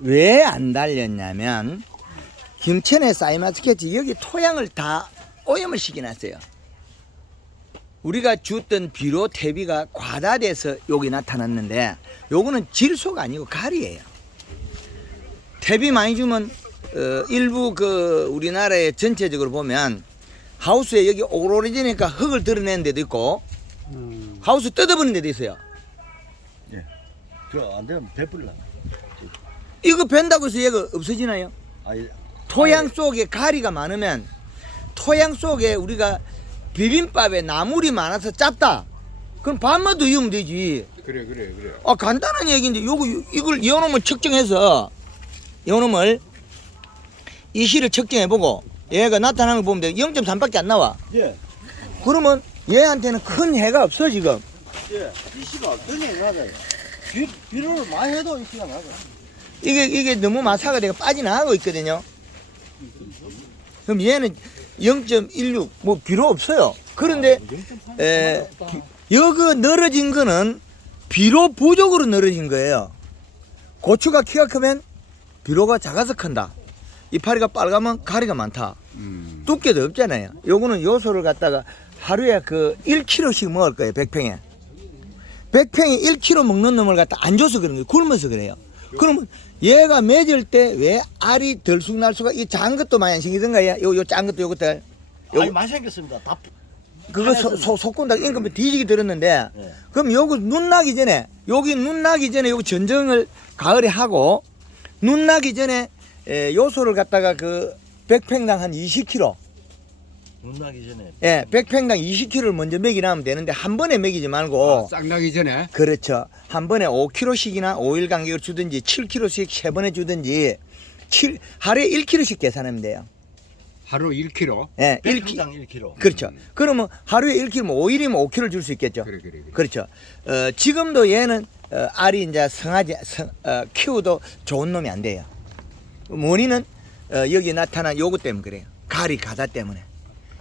왜 안 달렸냐면 김천의 사이마스케치 여기 토양을 다 오염을 시켜놨어요. 우리가 줬던 비료 퇴비가 과다돼서 여기 나타났는데 요거는 질소가 아니고 가리예요. 퇴비 많이 주면 일부 그 우리나라의 전체적으로 보면 하우스에 여기 오로라지니까 흙을 드러내는 데도 있고 하우스 뜯어버리는 데도 있어요. 예. 저 안 되면 배불러. 이거 벤다고 해서 얘가 없어지나요? 아니, 토양 속에 가리가 많으면 토양 속에 우리가 비빔밥에 나물이 많아서 짭다. 그럼 밥만 더 이으면 되지. 그래. 아, 간단한 얘기인데 이걸 이온음을 측정해서 이온음을 이시를 측정해보고 얘가 나타나는 거 보면 돼. 0.3밖에 안 나와. 예. 그러면 얘한테는 큰 해가 없어 지금. 예. 이씨가 굉장히 낮아요. 비료를 많이 해도 이씨가 낮아. 이게 너무 마사가 되고 빠져나가고 있거든요. 그럼 얘는 0.16 뭐 비료 없어요. 그런데 여기 늘어진 거는 비료 부족으로 늘어진 거예요. 고추가 키가 크면 비료가 작아서 큰다. 이파리가 빨가면 가리가 많다. 두께도 없잖아요. 요거는 요소를 갖다가 하루에 그 1kg씩 먹을 거예요. 100평에 1kg 먹는 놈을 갖다 안 줘서 그런 거예요. 굶어서 그래요. 그러면 얘가 맺을 때 왜 알이 들쑥날쑥하 이 작은 것도 많이 안 생기던가요? 요 작은 것도 요것들 아니, 많이 생겼습니다. 다 그거 속군다 임금 뒤지게 들었는데 네. 그럼 요거 눈 나기 전에 여기 눈 나기 전에 요거 전정을 가을에 하고 눈 나기 전에 요소를 갖다가 그 100평당 한 20kg 눈 나기 전에. 예, 100평당 20kg를 먼저 먹이나면 되는데 한 번에 먹이지 말고 싹 나기 전에. 그렇죠. 한 번에 5kg씩이나 5일 간격을 주든지 7kg씩 세 번에 주든지 하루에 1kg씩 계산하면 돼요. 하루 1kg. 예, 1kg 1kg. 그렇죠. 그러면 하루에 1kg면 5일이면 5kg 줄 수 있겠죠. 그래. 그렇죠. 지금도 얘는 알이 이제 키워도 좋은 놈이 안 돼요. 원인은 여기 나타난 요거 때문에 그래요. 가리 가다 때문에.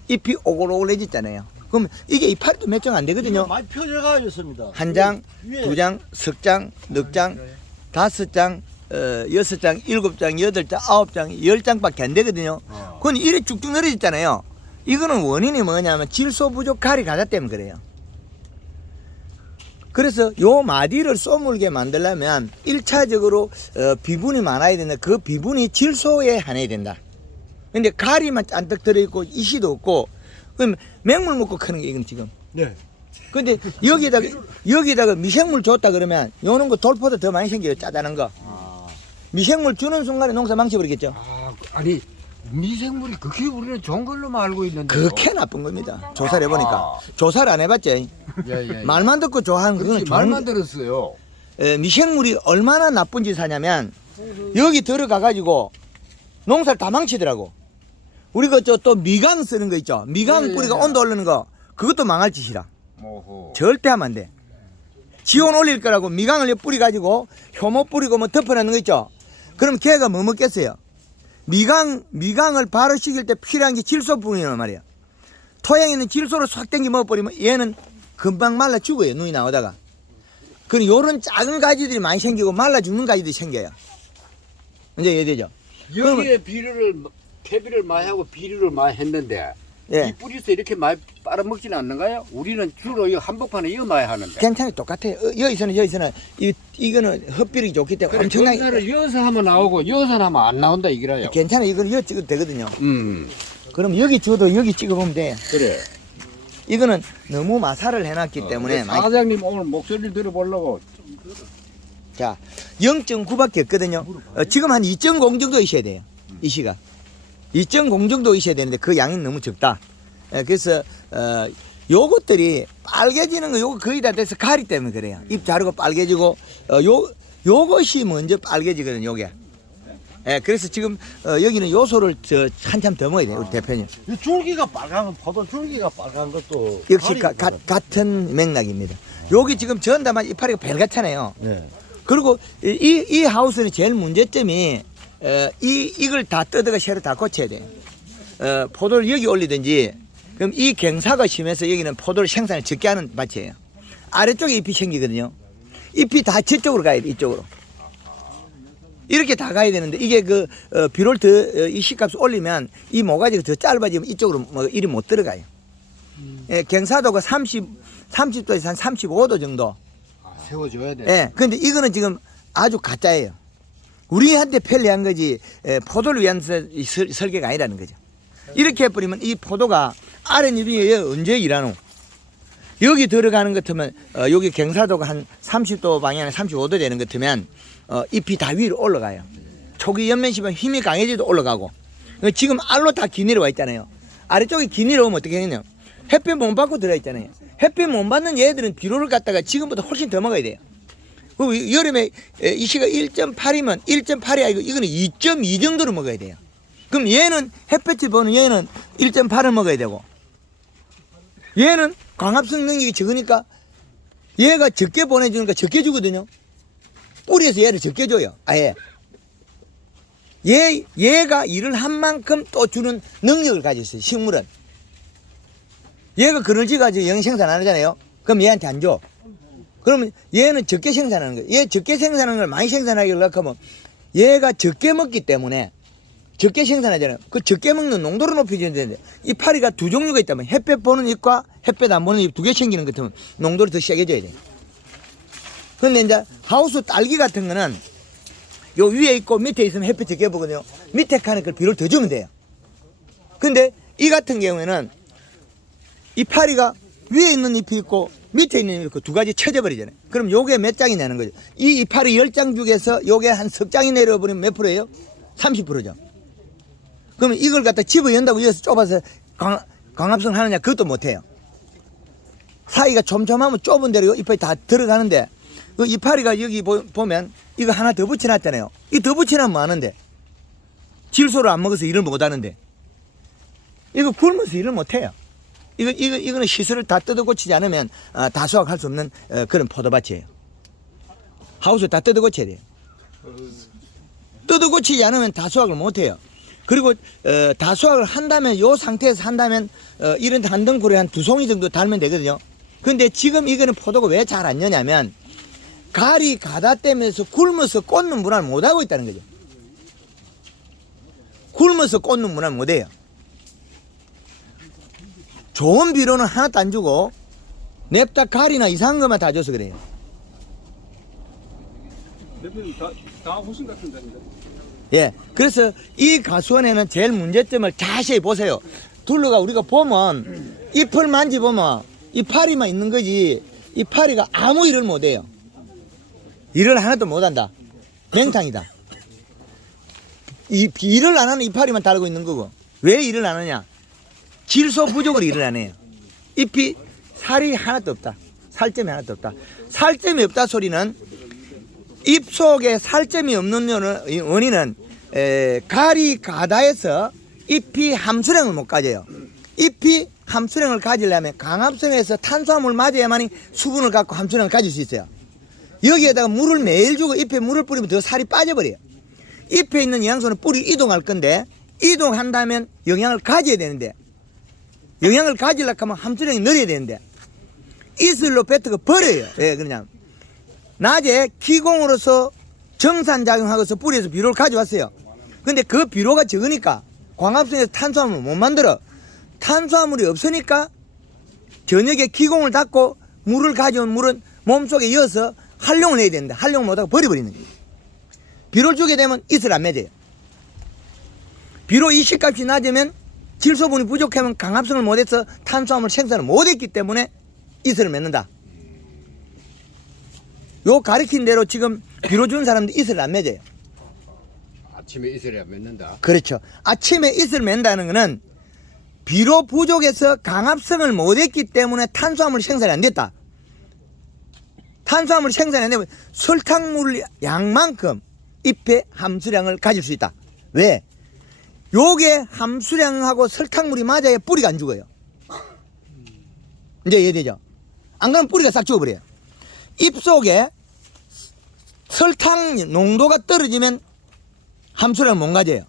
잎이 오글오글해졌잖아요. 그럼 이게 이파리도 몇 장 안 되거든요. 많이 펴져가 있습니다. 한 장, 위에. 두 장, 석 장, 넉 장, 다섯 장, 여섯 장, 일곱 장, 여덟 장, 아홉 장, 열 장밖에 안 되거든요. 그건 이래 쭉쭉 늘어졌잖아요. 이거는 원인이 뭐냐면 질소 부족 가리 가다 때문에 그래요. 그래서 요 마디를 쏘물게 만들려면 1차적으로 비분이 많아야 된다. 그 비분이 질소에 한해야 된다. 근데 가리만 잔뜩 들어있고 이시도 없고 그럼 맹물 먹고 크는 게 이건 지금. 네. 근데 여기다가 미생물 줬다 그러면 요런 거 돌포도 더 많이 생겨요. 짜다는 거. 미생물 주는 순간에 농사 망쳐버리겠죠. 아니 미생물이 그렇게 우리는 좋은 걸로만 알고 있는데. 그렇게 나쁜 겁니다. 조사를 해보니까. 조사를 안 해봤지. 예. 말만 듣고 좋아하는 그거는 말만 들었어요. 미생물이 얼마나 나쁜 짓을 하냐면 여기 들어가가지고 농사를 다 망치더라고. 우리가 또 미강 쓰는 거 있죠. 미강 뿌리가 온도 오르는 거 그것도 망할 짓이라. 오호. 절대 하면 안 돼. 지온 올릴 거라고 미강을 뿌려가지고 효모 뿌리고 뭐 덮어놓는 거 있죠. 그럼 걔가 뭐 먹겠어요? 미강을 바로 식일 때 필요한 게 질소뿐이란 말이야. 토양에 있는 질소를 싹 땡겨 먹어버리면 얘는 금방 말라 죽어요. 눈이 나오다가. 그럼 요런 작은 가지들이 많이 생기고 말라 죽는 가지들이 생겨요. 이제 이해되죠? 여기에 퇴비를 많이 하고 비료를 많이 했는데 예. 이 뿌리에서 이렇게 많이 빨아먹지는 않는가요? 우리는 주로 이 한복판에 이거 많이 하는데. 괜찮아요. 똑같아요. 여기서는 이거는 흡비력이 좋기 때문에 엄청나게 엄청나게 여기서 하면 나오고 여기서 하면 안 나온다 이거라요. 괜찮아요. 이거는 여기 찍어도 되거든요. 그럼 여기 줘도 여기 찍어보면 돼. 그래. 이거는 너무 마사를 해놨기 때문에 사장님 오늘 목소리를 들어보려고. 자 0.9밖에 없거든요. 지금 한 2.0 정도 있어야 돼요. 이 시가 2.0 정도 있어야 되는데 그 양이 너무 적다. 그래서 요것들이 빨개지는 거 요거 거의 다 돼서 가리 때문에 그래요. 잎 자르고 빨개지고 요것이 먼저 빨개지거든요. 요게. 그래서 지금 여기는 요소를 한참 더 먹어야 돼요. 우리 대표님. 이 줄기가 빨간 건 포도 줄기가 빨간 것도 역시 같은 맥락입니다. 여기 지금 전담한 이파리가 벨같잖아요. 네. 그리고 이 하우스는 제일 문제점이 이걸 다 뜯어가 새로 다 고쳐야 돼요. 포도를 여기 올리든지 그럼 이 경사가 심해서 여기는 포도를 생산을 적게 하는 밭이에요. 아래쪽에 잎이 생기거든요. 잎이 다 저쪽으로 가야 돼. 이쪽으로. 이렇게 다 가야 되는데 이게 비료를 이 씨값을 올리면 이 모가지가 더 짧아지면 이쪽으로 뭐 이리 못 들어가요. 예, 경사도가 30도에서 한 35도 정도. 세워줘야 돼. 예, 근데 이거는 지금 아주 가짜예요. 우리한테 편리한 거지, 포도를 위한 설계가 아니라는 거죠. 이렇게 해버리면 이 포도가 아랫잎이 언제 일하노? 여기 들어가는 것 같으면, 여기 경사도가 한 30도 방향에 35도 되는 것 같으면, 잎이 다 위로 올라가요. 초기 연면십은 힘이 강해져도 올라가고. 지금 알로 다 기내려와 있잖아요. 아래쪽에 기내려오면 어떻게 하겠냐? 햇빛 못 받고 들어있잖아요. 햇빛 못 받는 얘들은 비료를 갖다가 지금보다 훨씬 더 먹어야 돼요. 그리고 여름에 이 시가 1.8이면 1.8이 아니고 이거는 2.2 정도로 먹어야 돼요. 그럼 얘는 햇볕을 보는 얘는 1.8을 먹어야 되고 얘는 광합성 능력이 적으니까 얘가 적게 보내주니까 적게 주거든요. 뿌리에서 얘를 적게 줘요. 아예. 얘가 일을 한 만큼 또 주는 능력을 가지고 있어요. 식물은. 얘가 그늘지 가지고 영 생산 안 하잖아요. 그럼 얘한테 안 줘. 그러면 얘는 적게 생산하는 거예요. 얘 적게 생산하는 걸 많이 생산하기로 하면 얘가 적게 먹기 때문에 적게 생산하잖아요. 그 적게 먹는 농도를 높여줘야 되는데 이 파리가 두 종류가 있다면 햇볕 보는 잎과 햇볕 안 보는 잎 두 개 생기는 것 같으면 농도를 더 세게 줘야 돼요. 근데 이제 하우스 딸기 같은 거는 요 위에 있고 밑에 있으면 햇볕 적게 보거든요. 밑에 칸에 그 비료를 더 주면 돼요. 근데 이 같은 경우에는 이 파리가 위에 있는 잎이 있고 밑에 있는 잎이 있고 두 가지 쳐져버리잖아요. 그럼 요게 몇 장이 내는 거죠. 이 이파리 10장 중에서 요게 한 석 장이 내려버리면 몇 프로예요? 30%죠. 그러면 이걸 갖다 집어 연다고 여기서 좁아서 광합성 하느냐? 그것도 못해요. 사이가 촘촘하면 좁은 데로 이파리 다 들어가는데 그 이파리가 여기 보면 이거 하나 더 붙여놨잖아요. 이 더 붙여놨으면 뭐하는데? 질소를 안 먹어서 일을 못하는데 이거 굶어서 일을 못해요. 이거는 시설을 다 뜯어 고치지 않으면 다 수확할 수 없는 그런 포도밭이에요. 하우스 다 뜯어 고쳐야 돼요. 뜯어 고치지 않으면 다 수확을 못해요. 그리고 다 수확을 한다면 요 상태에서 한다면 이런 한 덩굴에 한 2송이 정도 달면 되거든요. 근데 지금 이거는 포도가 왜 잘 안 여냐면 가리 가다 때면서 굶어서 꽂는 문화를 못하고 있다는 거죠. 굶어서 꽂는 문화를 못해요. 좋은 비료는 하나도 안 주고 냅다 가리나 이상한 것만 다 줘서 그래요. 대표님 다 호신 같은데. 예, 그래서 이 가수원에는 제일 문제점을 자세히 보세요. 둘러가 우리가 보면 잎을 만지보면 이 파리만 있는 거지 이 파리가 아무 일을 못해요. 일을 하나도 못한다. 맹탕이다. 일을 안 하는 이파리만 달고 있는 거고. 왜 일을 안 하냐? 질소 부족으로 일을 안 해요. 잎이 살이 하나도 없다. 살점이 하나도 없다. 살점이 없다 소리는 잎 속에 살점이 없는 원인은 가리 가다에서 잎이 함수량을 못 가져요. 잎이 함수량을 가지려면 강합성에서 탄수화물 맞아야만이 수분을 갖고 함수량을 가질 수 있어요. 여기에다가 물을 매일 주고 잎에 물을 뿌리면 더 살이 빠져버려요. 잎에 있는 영양소는 뿌리 이동할 건데 이동한다면 영양을 가져야 되는데 영양을 가지려고 하면 함수량이 늘어야 되는데 이슬로 뱉어가 버려요. 왜 그러냐? 낮에 기공으로서 정산작용하고서 뿌리에서 비료를 가져왔어요. 근데 그 비료가 적으니까 광합성에서 탄수화물을 못 만들어. 탄수화물이 없으니까 저녁에 기공을 닫고 물을 가져온 물은 몸속에 이어서 활용을 해야 되는데 활용을 못하고 버려버리는 거예요. 비료를 주게 되면 이슬 안 맺어요. 비료 이식값이 낮으면 질소분이 부족하면 강합성을 못해서 탄수화물 생산을 못했기 때문에 이슬을 맺는다. 요 가르친 대로 지금 비료 주는 사람들 이슬을 안 맺어요. 아침에 이슬에 맺는다. 그렇죠. 아침에 이슬을 맺는다는 것은 비료 부족해서 강합성을 못했기 때문에 탄수화물 생산이 안 됐다. 탄수화물 생산이 안 되면 설탕물 양만큼 잎의 함수량을 가질 수 있다. 왜? 요게 함수량하고 설탕물이 맞아야 뿌리가 안 죽어요. 이제 이해되죠? 안 그러면 뿌리가 싹 죽어버려요. 잎 속에 설탕 농도가 떨어지면 함수량을 못 가져요.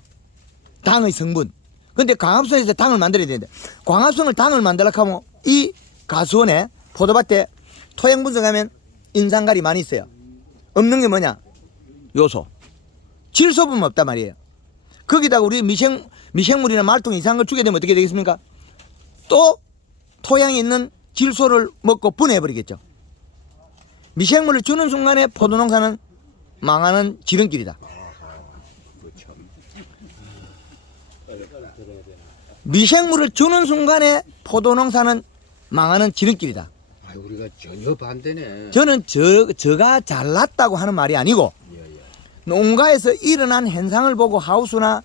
당의 성분. 근데 광합성에서 당을 만들어야 되는데 광합성을 당을 만들려고 하면 이 가수원에 포도밭에 토양 분석하면 인산갈이 많이 있어요. 없는 게 뭐냐? 요소. 질소분 없단 말이에요. 거기다가 우리 미생물이나 말똥 이상한 걸 주게 되면 어떻게 되겠습니까? 또 토양에 있는 질소를 먹고 분해해버리겠죠. 미생물을 주는 순간에 포도농사는 망하는 지름길이다. 미생물을 주는 순간에 포도농사는 망하는 지름길이다. 아, 우리가 전혀 반대네. 저는 저가 잘났다고 하는 말이 아니고 농가에서 일어난 현상을 보고 하우스나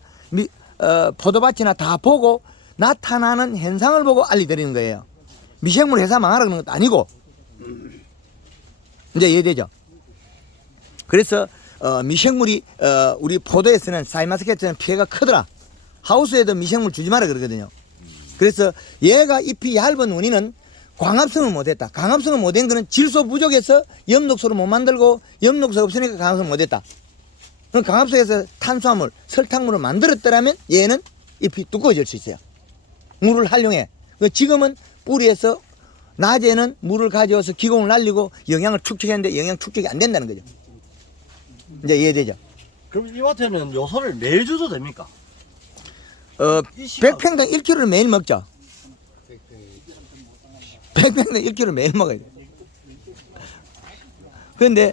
포도밭이나 다 보고 나타나는 현상을 보고 알려드리는 거예요. 미생물 회사 망하라 그러는 것도 아니고. 이제 이해되죠? 그래서 미생물이 우리 포도에서는 사이마스켓에는 피해가 크더라. 하우스에도 미생물 주지 마라 그러거든요. 그래서 얘가 잎이 얇은 원인은 광합성을 못했다. 광합성을 못한 거는 질소 부족해서 엽록소를 못 만들고 엽록소 없으니까 광합성을 못했다. 그럼 광합성에서 탄수화물, 설탕물을 만들었더라면 얘는 잎이 두꺼워질 수 있어요. 물을 활용해. 지금은 뿌리에서 낮에는 물을 가져와서 기공을 날리고 영양을 축적했는데 영양 축적이 안 된다는 거죠. 이제 이해되죠? 그럼 이 밭에는 요소를 매일 줘도 됩니까? 100평당 1kg를 매일 먹죠. 100평당 1kg를 매일 먹어야 돼. 그런데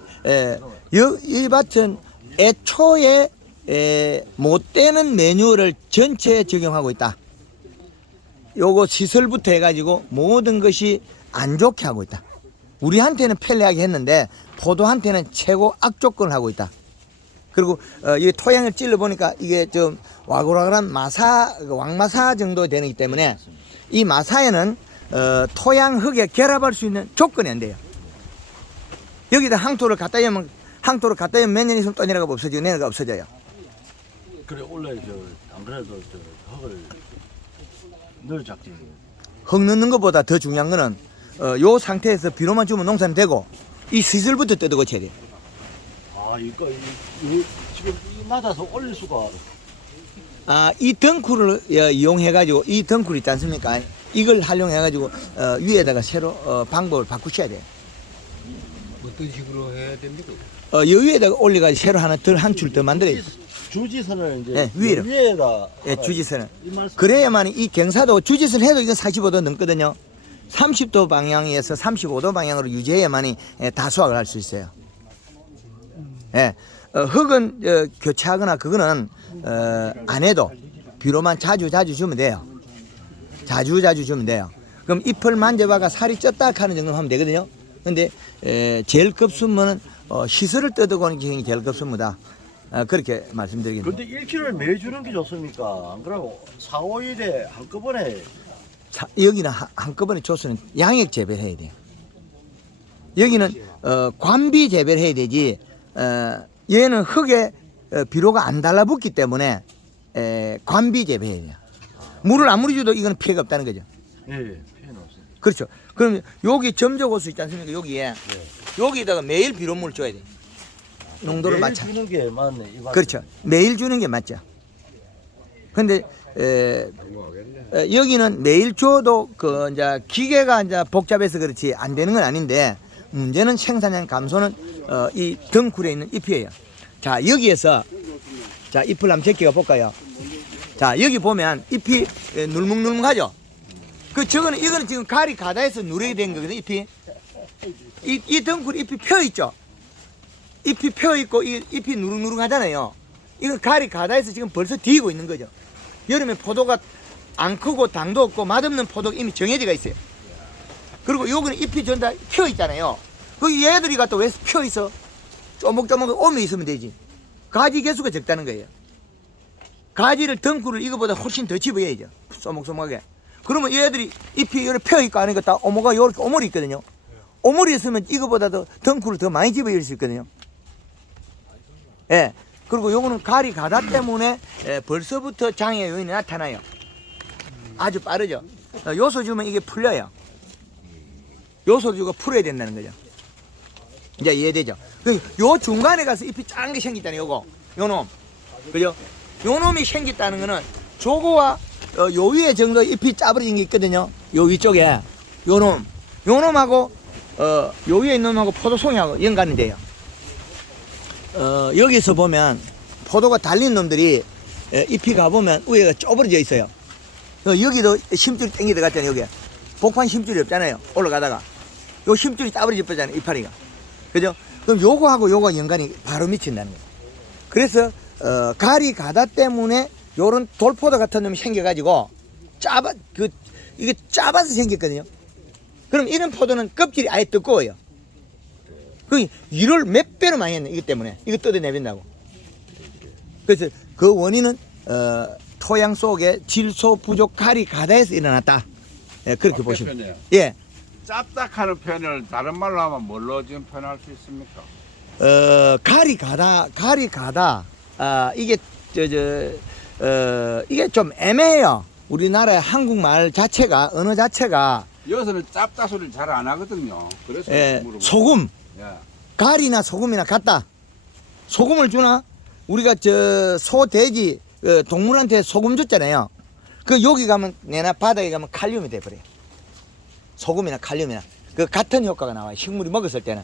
이 밭은 애초에 못 되는 메뉴를 전체에 적용하고 있다. 요거 시설부터 해가지고 모든 것이 안 좋게 하고 있다. 우리한테는 편리하게 했는데 포도한테는 최고 악조건을 하고 있다. 그리고 이 토양을 찔러 보니까 이게 좀 와글와글한 왕마사 정도 되기 때문에 이 마사에는 토양 흙에 결합할 수 있는 조건이 안 돼요. 여기다 항토를 갖다 놓으면 몇 년 있으면 또 내려가 없어지고 내려가 없어져요. 그래 원래 안 그래도 흙을 늘 작지. 흙 넣는 것보다 더 중요한 거는 요 상태에서 비료만 주면 농사는 되고 이 시설부터 뜯어 고쳐야 돼요. 이거 지금 이 맞아서 올릴 수가. 이 덩쿨을 이용해 가지고 이 덩쿨 있지 않습니까? 이걸 활용해 가지고 위에다가 새로 방법을 바꾸셔야 돼요. 어떤 식으로 해야 됩니까? 요 위에다가 올려 가지고 새로 하나 한 줄 더 만들어야 돼요. 주지선을 이제 네, 위에다. 예, 주지선을. 그래야만 이 경사도 주지선 해도 이건 45도 넘거든요. 30도 방향에서 35도 방향으로 유지해야만이 다 수확을 할 수 있어요. 예. 흙은 교체하거나 그거는 안 해도 비료만 자주 주면 돼요. 자주 주면 돼요. 그럼 잎을 만져봐가 살이 쪘다 하는 정도 하면 되거든요. 근데 제일 급순무는 시설을 뜯어고는 게 제일 급순무다. 그렇게 말씀드리겠습니다. 근데 1kg를 매일 주는 게 좋습니까? 안 그러고 4, 5일에 한꺼번에. 여기는 한꺼번에 줬으면 양액 재배를 해야 돼요. 여기는 관비 재배를 해야 되지. 얘는 흙에 비료가 안 달라붙기 때문에 관비 재배해야 돼요. 물을 아무리 줘도 이거는 피해가 없다는 거죠. 예, 피해는 없어요. 그렇죠. 그럼 여기 점적호수 있지 않습니까? 여기에 여기다가 매일 비료물 줘야 돼. 농도를 매일 맞춰. 주는 게 맞네. 이 그렇죠. 매일 주는 게 맞죠. 근데 여기는 매일 줘도 이제 기계가 이제 복잡해서 그렇지 안 되는 건 아닌데 문제는 생산량 감소는 이 덩쿨에 있는 잎이에요. 자, 여기에서 자, 잎을 한번 제끼가 볼까요? 자, 여기 보면 잎이 눌뭉눌뭉하죠? 이거는 지금 가리 가다해서 누르게 된 거거든요, 잎이. 이 덩쿨 잎이 펴 있죠? 잎이 펴 있고 잎이 누룽누룽하잖아요. 이건 가리 가다해서 지금 벌써 뒤고 있는 거죠. 여름에 포도가 안 크고 당도 없고 맛없는 포도가 이미 정해져가 있어요. 그리고 요거는 잎이 전부 다 펴 있잖아요. 그 얘들이 갖다 왜 펴 있어? 쪼목쪼목 오면 있으면 되지. 가지 개수가 적다는 거예요. 가지를 덩쿨을 이거보다 훨씬 더 집어야죠. 쪼목쪼목하게. 그러면 얘들이 잎이 이렇게 펴 있고 하니까 다 오모가 요렇게 오물이 있거든요. 오물이 있으면 이거보다도 덩쿨을 더 많이 집어야 수 있거든요. 예. 그리고 요거는 가리 가다 때문에 벌써부터 장애 요인이 나타나요. 아주 빠르죠. 요소 주면 이게 풀려요. 요소 주고 풀어야 된다는 거죠. 이제 이해되죠? 요 중간에 가서 잎이 작은 게 생겼다는 요거. 요 놈. 그죠? 요 놈이 생겼다는 거는 저거와 요 위에 정도 잎이 짜버린 게 있거든요. 요 위쪽에. 요 놈. 요 놈하고 요 위에 있는 놈하고 포도송이하고 연관이 돼요. 여기서 보면 포도가 달린 놈들이 잎이 가보면 위에가 쪼그러져 있어요. 여기도 심줄이 땡기 들어갔잖아요. 여기 복판 심줄이 없잖아요. 올라가다가 요 심줄이 따버려져 버리잖아요. 이파리가. 그죠? 그럼 요거하고 요거 연관이 바로 미친다는 거예요. 그래서 가리 가다 때문에 요런 돌포도 같은 놈이 생겨가지고 이게 짧아서 생겼거든요. 그럼 이런 포도는 껍질이 아예 두꺼워요. 일을 몇 배로 많이 했네. 이것 때문에. 이거 뜯어내린다고. 그래서 그 원인은 토양 속에 질소 부족 가리 가다에서 일어났다. 예, 그렇게 보시면. 대표님, 예. 짭딱하는 표현을 다른 말로 하면 뭘로 지금 표현할 수 있습니까? 가리 가다. 이게 이게 좀 애매해요. 우리나라의 한국말 자체가 언어 자체가 여기서는 짭다 소리를 잘 안 하거든요. 그래서 물어보는 소금. 거예요. 가리나 소금이나 같다. 소금을 주나? 우리가 소, 돼지 동물한테 소금 줬잖아요. 그 여기 가면 내나 바닥에 가면 칼륨이 돼버려요. 소금이나 칼륨이나 그 같은 효과가 나와요. 식물이 먹었을 때는.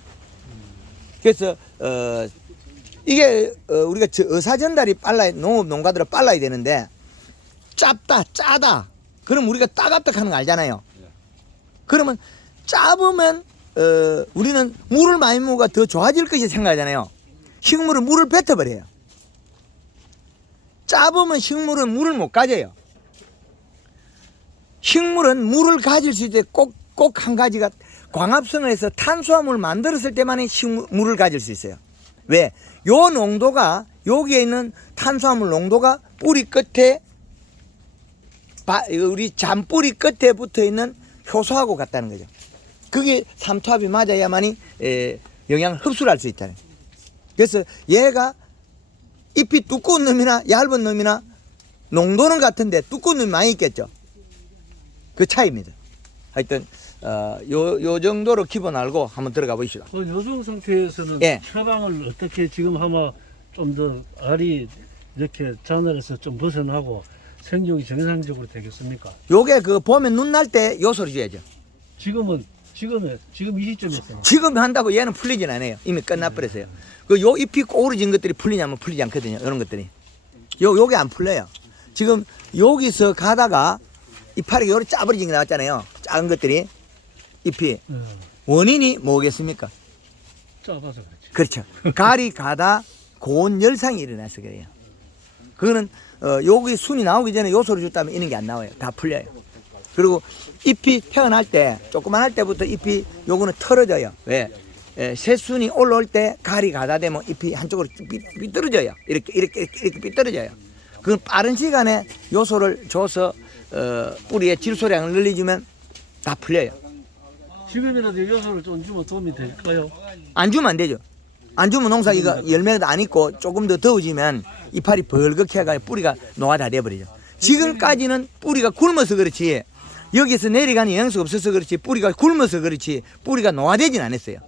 그래서 이게 우리가 의사 전달이 빨라야 농업 농가들은 빨라야 되는데 짭다 짜다. 그럼 우리가 따갑다 하는 거 알잖아요. 그러면 짜으면 우리는 물을 많이 먹어야 더 좋아질 것이 생각하잖아요. 식물은 물을 뱉어버려요. 짜으면 식물은 물을 못 가져요. 식물은 물을 가질 수 있을 때 꼭 한 가지가 광합성을 해서 탄수화물을 만들었을 때만이 물을 가질 수 있어요. 왜? 요 농도가 여기에 있는 탄수화물 농도가 뿌리 끝에 우리 잔뿌리 끝에 붙어 있는 효소하고 같다는 거죠. 그게 삼투압이 맞아야만이 영양을 흡수를 할 수 있다는 거예요. 그래서 얘가 잎이 두꺼운 놈이나 얇은 놈이나 농도는 같은데 두꺼운 놈이 많이 있겠죠. 그 차이입니다. 하여튼 요 정도로 기본 알고 한번 들어가 보시죠. 요정 상태에서는 예. 처방을 어떻게 지금 하면 좀 더 알이 이렇게 자늘에서 좀 벗어나고 생육이 정상적으로 되겠습니까? 요게 보면 눈 날 때 요소를 줘야죠. 지금 이 시점에서 지금 한다고 얘는 풀리진 않아요. 이미 끝나버렸어요. 요 잎이 꼬우러진 것들이 풀리냐면 풀리지 않거든요. 이런 것들이. 요게 안 풀려요. 지금 여기서 가다가 이파리가 요렇게 짜버리진 게 나왔잖아요. 작은 것들이. 잎이. 원인이 뭐겠습니까? 짧아서 그렇지. 그렇죠. 가리 가다 고온 열상이 일어나서 그래요. 그거는 여기 순이 나오기 전에 요소를 줬다면 이런 게 안 나와요. 다 풀려요. 그리고 잎이 태어날 때 조그만할 때부터 잎이 요거는 털어져요. 왜? 새순이 올라올 때 가리 가다 되면 잎이 한쪽으로 삐뚤어져요. 이렇게 삐뚤어져요. 그건 빠른 시간에 요소를 줘서 뿌리에 질소량을 늘려주면 다 풀려요. 지금이라도 요소를 좀 주면 도움이 될까요? 안 주면 안 되죠. 안 주면 농사 이거 열매도 안 있고 조금 더 더워지면 이파리 벌겋게 해가지고 뿌리가 노화 다 돼버리죠. 지금까지는 뿌리가 굶어서 그렇지 여기서 내려가는 영양소가 없어서 그렇지 뿌리가 굶어서 그렇지 뿌리가 노화되진 않았어요.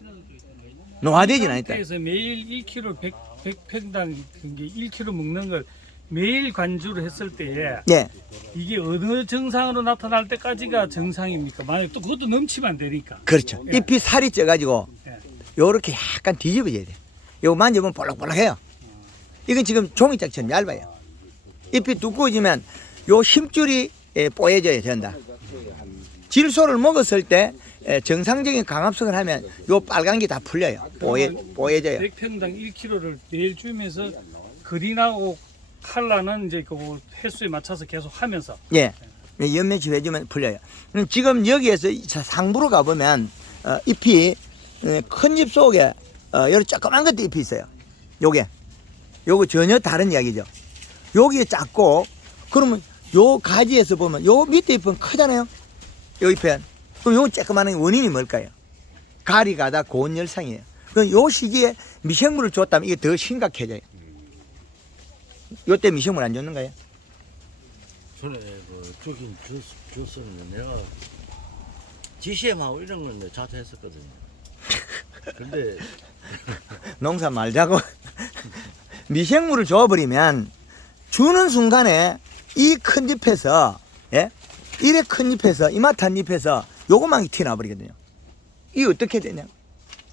노화되진 않았다. 그래서 매일 1kg 100평당 1kg 먹는 걸 매일 관주를 했을 때에 네. 이게 어느 정상으로 나타날 때까지가 정상입니까? 만약 또 그것도 넘치면 안 되니까. 그렇죠. 예. 잎이 살이 쪄가지고 예. 요렇게 약간 뒤집어져야 돼. 요거 만져보면 볼록볼록해요. 이건 지금 종이짝처럼 얇아요. 잎이 두꺼워지면 요 힘줄이 뽀얘져야 된다. 질소를 먹었을 때 정상적인 강압성을 하면 요 빨간 게 다 풀려요. 뽀얘져요. 100평당 1kg를 매일 주면서 그린하고 칼라는 이제 그 횟수에 맞춰서 계속 하면서 예. 연면치 해주면 풀려요. 지금 여기에서 상부로 가보면 잎이 큰 잎 속에 여러 조그만 것도 잎이 있어요. 요거 전혀 다른 이야기죠. 여기에 작고 그러면 요 가지에서 보면 요 밑에 잎은 크잖아요. 요 잎은. 그럼 요 조그만 원인이 뭘까요? 가리 가다 고온 열상이에요. 그럼 요 시기에 미생물을 줬다면 이게 더 심각해져요. 요때 미생물 안 줬는 거예요? 전에 주긴 줬었는데 내가 GCM하고 이런 걸 내가 자주 했었거든요. 근데 농사 말자고 미생물을 줘버리면 주는 순간에 이 큰 잎에서 이래 큰 잎에서 이마탄 잎에서 요거만 튀어나와 버리거든요. 이게 어떻게 되냐?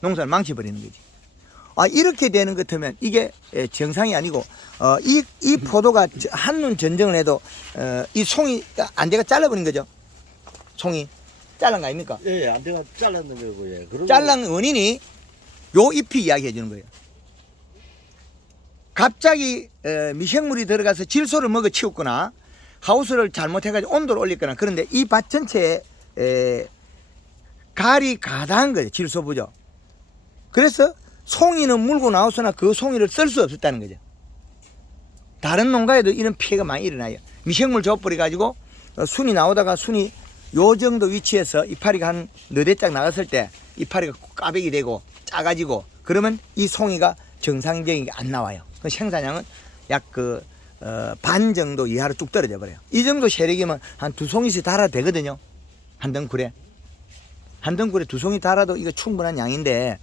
농사를 망쳐버리는 거지. 이렇게 되는 것 같으면 이게 정상이 아니고 이 포도가 한눈 전정을 해도 이 송이 안대가 잘라버린 거죠. 송이 잘란 거 아닙니까? 예, 안대가 잘랐는 거고, 예. 그러고 잘란 원인이 요 잎이 이야기해 주는 거예요. 갑자기 미생물이 들어가서 질소를 먹어 치웠거나 하우스를 잘못해가지고 온도를 올렸거나 그런데 이 밭 전체에 갈이 가다한 거예요. 질소 부족. 그래서 송이는 물고 나왔으나 그 송이를 쓸 수 없었다는 거죠. 다른 농가에도 이런 피해가 많이 일어나요. 미생물 줘버려 가지고 순이 나오다가 순이 요 정도 위치에서 이파리가 한 너댓 짝 나갔을 때 이파리가 까백이 되고 작아지고 그러면 이 송이가 정상적인 게 안 나와요. 그 생산량은 약 반 정도 이하로 쭉 떨어져 버려요. 이 정도 세력이면 한 2송이씩 달아도 되거든요. 한 덩굴에. 한 덩굴에 2송이 달아도 이거 충분한 양인데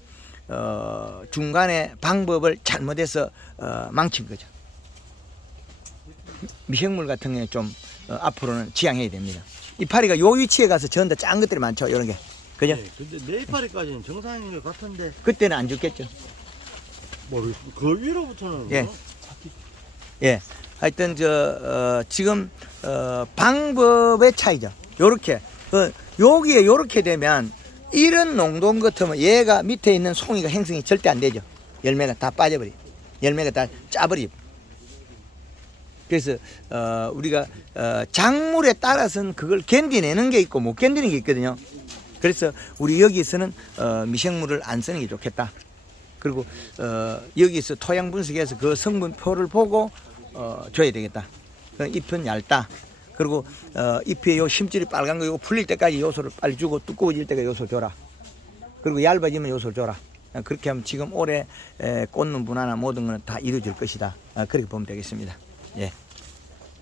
중간에 방법을 잘못해서 망친 거죠. 미생물 같은 경우에 좀 앞으로는 지양해야 됩니다. 이파리가 요 위치에 가서 전부 다 짠 것들이 많죠. 이런 게. 그죠? 예, 근데 내 이파리까지는 정상인 것 같은데, 그때는 안 죽겠죠. 그 위로부터는. 예. 뭐? 예. 하여튼 지금 방법의 차이죠. 요렇게 여기에 요렇게 되면 이런 농도 같으면 얘가 밑에 있는 송이가 행성이 절대 안 되죠. 열매가 다 빠져버려. 열매가 다 짜버려. 그래서 우리가 작물에 따라서는 그걸 견디내는 게 있고 못 견디는 게 있거든요. 그래서 우리 여기서는 미생물을 안 쓰는 게 좋겠다. 그리고 여기서 토양 분석해서 그 성분표를 보고 줘야 되겠다. 잎은 얇다. 그리고 잎에 요 심줄이 빨간 거 이거 풀릴 때까지 요소를 빨리 주고 두꺼워질 때까지 요소를 줘라. 그리고 얇아지면 요소를 줘라. 그렇게 하면 지금 올해 꽂는 분화나 모든 건 다 이루어질 것이다. 그렇게 보면 되겠습니다. 예.